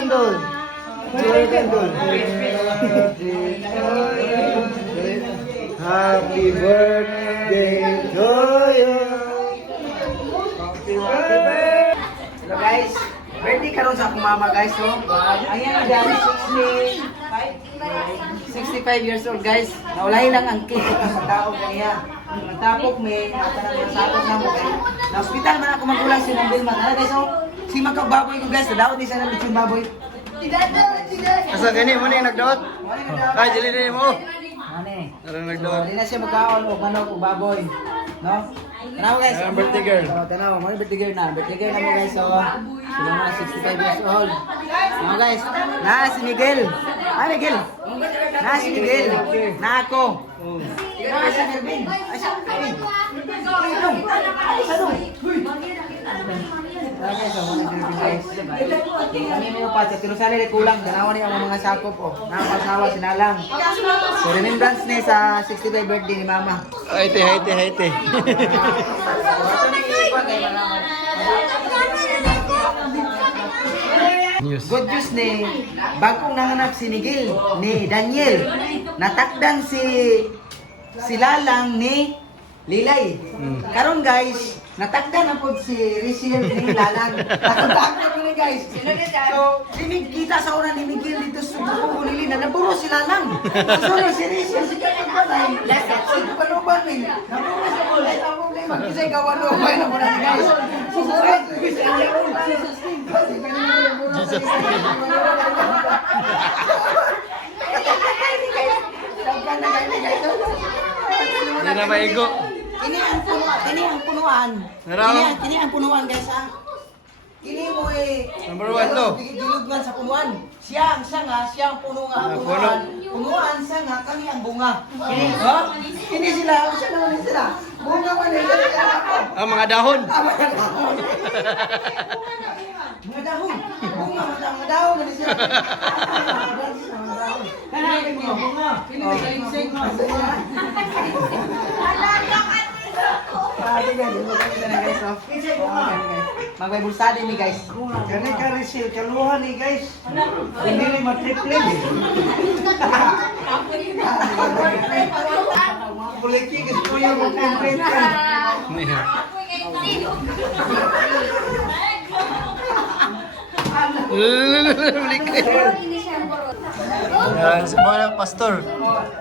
candle. Joy candle. Happy birthday to you. Happy birthday. Hello guys, birthday karon sa akong mama guys, so ayan guys, 65 years old guys. Naulay lang ang cake ito sa tao kaniya. Natapok may natanan ng sakot na mo guys. Na hospital man ako magulang si Nambil Matala guys, so si magkababoy ko guys, nadaot ni sa lechon baboy. Asa gani mo ni nagdaot? Ay dili dili mo. Ane. Arang nagdaot. Hindi na siya magkaon o manok o baboy. No? Tanaw guys. Ang birthday girl. So, tanaw, mo birthday girl na. Birthday girl na mo guys. So, sila mga 65 years old. No guys. Na si Miguel. Ah, Miguel. Na si Miguel. Na ako. Na si Melvin. Ay, siya. Ay. Okay, so mga guys. Kami may upat. Pero sana rin kulang. Ganawa niya ang mga sakop. Nakapasawa, sinalang. So, remembrance niya sa 65th birthday ni Mama. Haite. News. Good news ni bagong nanganak si Miguel ni Daniel. Natakdan si Lalang ni Lilay. Karon guys, natakdan na po si Rachel ni Lalang. Natakdan mo ni guys. So, kita sa una ni Miguel dito sa buko ni Lili na naburo si Lalang. So, si Rachel si Kapatay. Si Kapanuban min. Naburo si Kulay. Ang problema kasi gawan mo na mo na guys. So, Jesus. Hindi na maigo. Kini ang punuan. Naraw? Kini ang punuan guys ha. Kini mo Number 1 to. Dilugnan sa punuan. Siya ang puno nga punuan. Punuan siya nga kami ang bunga. Kini ha? Kini sila, siya naman sila. Bunga man nila ako. Mga dahon. Mga dahon. Bunga mga dahon man sila. Kanay mo bunga. Kini sa lingsing mo. Magbay-bulsada ni guys. Kani ka resil kaluhan ni guys. Hindi ni matriple. Buliki gusto yung matriple. Buliki. Semua pastor.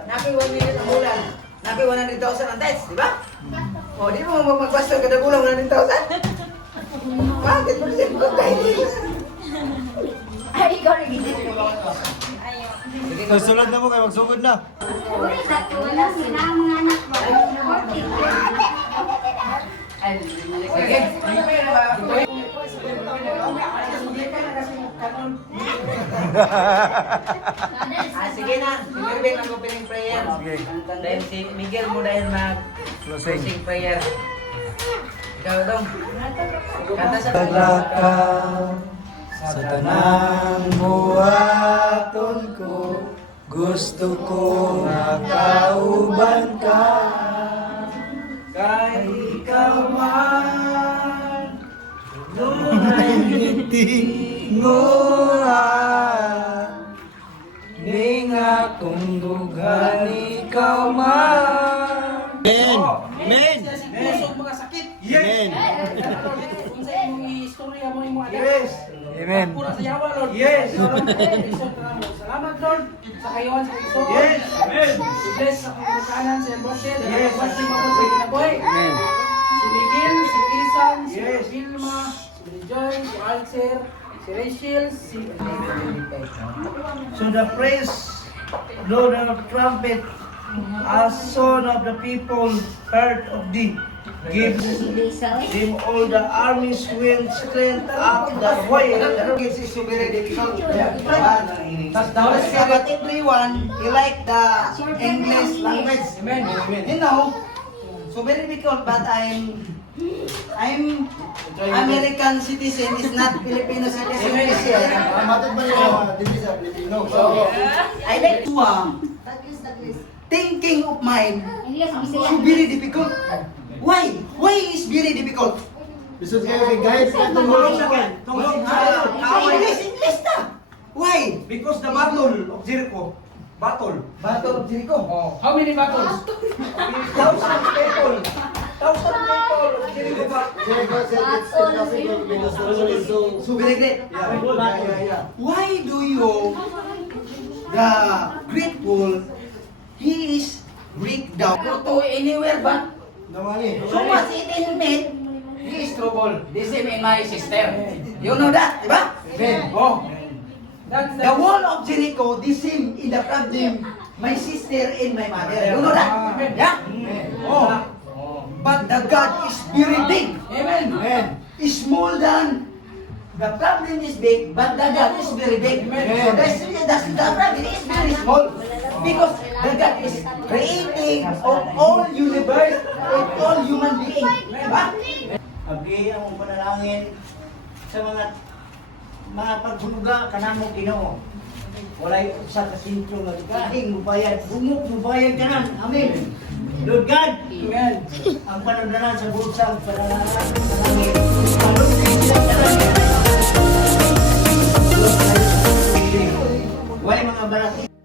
Napi 1 million ang bulan. Napi 100,000 ang tithes, di ba? O, di mo magpastor kada bulan 100,000? Bakit mo siya magpapahit? Ay, ikaw rin gigit ko. Sulod na mo kayo magsugod na. Wala sila ang mga anak mo. Sige. Sige na. Sige na mag-opening prayer. Sige. Dahil si Miguel mo dahil mag-closing prayer. Ikaw dong. Kanta sa Sa tanang buhaton ko, gusto ko makauban ka. Kay ikaw man, lunay ngiting mo ning akong dughan ikaw man. Men! Men! Pusog mga sakit. Men! Unsa imong istorya mo imo anak? Yes! Amen. Pura sa yawa, Lord. Yes. Salamat, Lord. Sa kayon, sa Kristo. Yes. Amen. I-bless sa kumakanan sa iyong birthday. Yes. Birthday mo po sa kinaboy. Amen. Si Miguel, si Crisan, si Yes. Vilma, si Joy, si Alcer, si Rachel, si... So the praise, Lord of trumpet, as son of the people, heard of thee, give him all the armies wind strength up the way. This is very difficult. Tapos but everyone, he like the English language. Amen. You know, so very difficult, but I'm American citizen, is not Filipino citizen. So, I like to thinking of mine, so very difficult. Why? Why is very difficult? Bisod kayo kay guys, katulong sa kan. English na. Because the battle of Jericho. Battle. Battle of Jericho. Oh. How many battles? Thousand people. Thousand people of Jericho. Jericho said it's impossible because the wall is so very great. yeah. Why do you, the great wall, he is break down. Go to anywhere but The money. so much it in made, he is trouble. The same in my sister. You know that, diba? Oh. That's The wall of Jericho, the same in the problem, my sister and my mother. You know that? Yeah? Oh. But the God is very big. Amen. Small than the problem is big, but the God is very big. So that's the problem is very small. Because the God is creating of all universe and all human beings. Diba? Abdi ang panalangin sa mga paghuluga kanamo Ginoo. Walay usa ka sentro nga gading mubayad, bungok mubayad kanan. Amen. Lord God, amen. Ang pananalan sa bulsa, ang pananalan sa langit. Palong sa kanan. Walay mga balati.